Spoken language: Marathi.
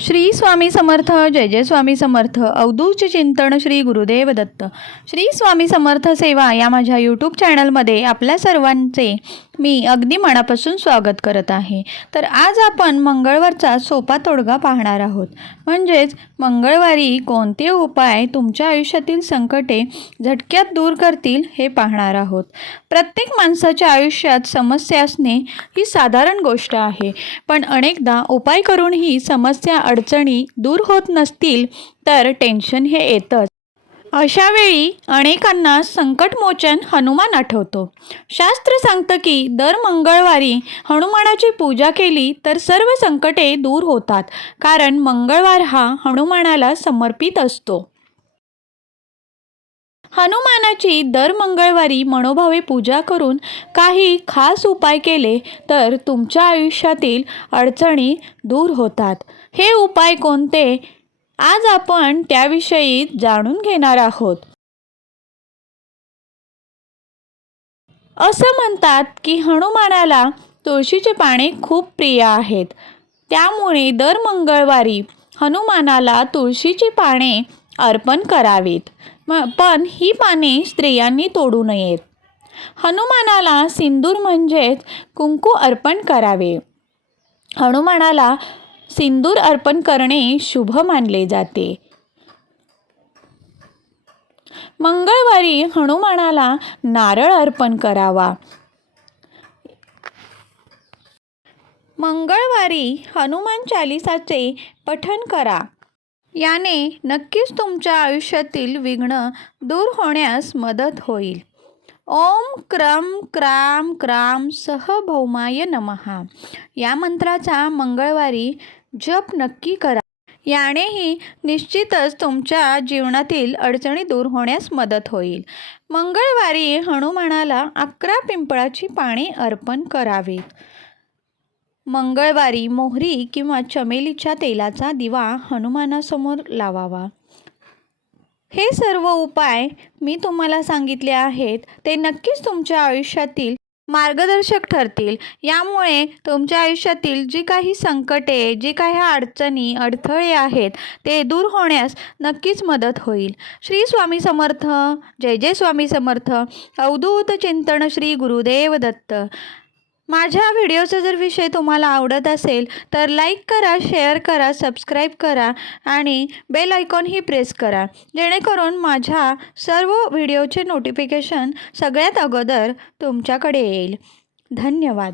श्री स्वामी समर्थ जय जय स्वामी समर्थ अवधूतचे चिंतन श्री गुरुदेव दत्त. श्री स्वामी समर्थ सेवा या माझ्या यूट्यूब चॅनलमध्ये आपल्या सर्वांचे मी अगदी मनापासून स्वागत करत आहे. तर आज आपण मंगळवारचा सोपा तोडगा पाहणार आहोत. म्हणजेच मंगळवारी कोणते उपाय तुमच्या आयुष्यातील संकटे झटक्यात दूर करतील हे पाहणार आहोत. प्रत्येक माणसाच्या आयुष्यात समस्या असणे ही साधारण गोष्ट आहे. पण अनेकदा उपाय करूनही समस्या अडचणी दूर होत नसतील तर टेन्शन हे येतंच. अशावेळी अनेकांना संकटमोचन हनुमान आठवतो. शास्त्र सांगतं की दर मंगळवारी हनुमानाची पूजा केली तर सर्व संकटे दूर होतात कारण मंगळवार हा हनुमानाला समर्पित असतो. हनुमानाची दर मंगळवारी मनोभावे पूजा करून काही खास उपाय केले तर तुमच्या आयुष्यातील अडचणी दूर होतात. हे उपाय कोणते? आज आपण त्याविषयी जाणून घेणार आहोत. असं म्हणतात की हनुमानाला तुळशीचे पाने खूप प्रिय आहेत. त्यामुळे दर मंगळवारी हनुमानाला तुळशीची पाने अर्पण करावीत. म पण ही पाने स्त्रियांनी तोडू नयेत. हनुमानाला सिंदूर म्हणजेच कुंकू अर्पण करावे. हनुमानाला सिंदूर अर्पण करणे शुभ मानले जाते. मंगळवारी हनुमानाला नारळ अर्पण करावा. मंगळवारी हनुमान चालिसाचे पठण करा. याने नक्कीच तुमच्या आयुष्यातील विघ्न दूर होण्यास मदत होईल. ओम क्रम क्राम क्राम सह भौमाय नमहा या मंत्राचा मंगळवारी जप नक्की करा. यानेही निश्चितच तुमच्या जीवनातील अडचणी दूर होण्यास मदत होईल. मंगळवारी हनुमानाला अकरा पिंपळाची पाने अर्पण करावीत मंगळवारी मोहरी किंवा चमेलीच्या तेलाचा दिवा हनुमानासमोर लावावा. हे सर्व उपाय मी तुम्हाला सांगितले आहेत. ते नक्कीच तुमच्या आयुष्यातील मार्गदर्शक ठरतील. यामुळे तुमच्या आयुष्यातील जी काही संकटे जी काही अडचणी अडथळे आहेत ते दूर होण्यास नक्कीच मदत होईल. श्री स्वामी समर्थ. जय जय स्वामी समर्थ. अवधूत चिंतन श्री गुरुदेव दत्त. माझ्या व्हिडिओचा जर विषय तुम्हाला आवडत असेल तर लाईक करा शेअर करा सबस्क्राईब करा आणि बेल आयकॉनही प्रेस करा. जेणेकरून माझ्या सर्व व्हिडिओचे नोटिफिकेशन सगळ्यात अगोदर तुमच्याकडे येईल. धन्यवाद.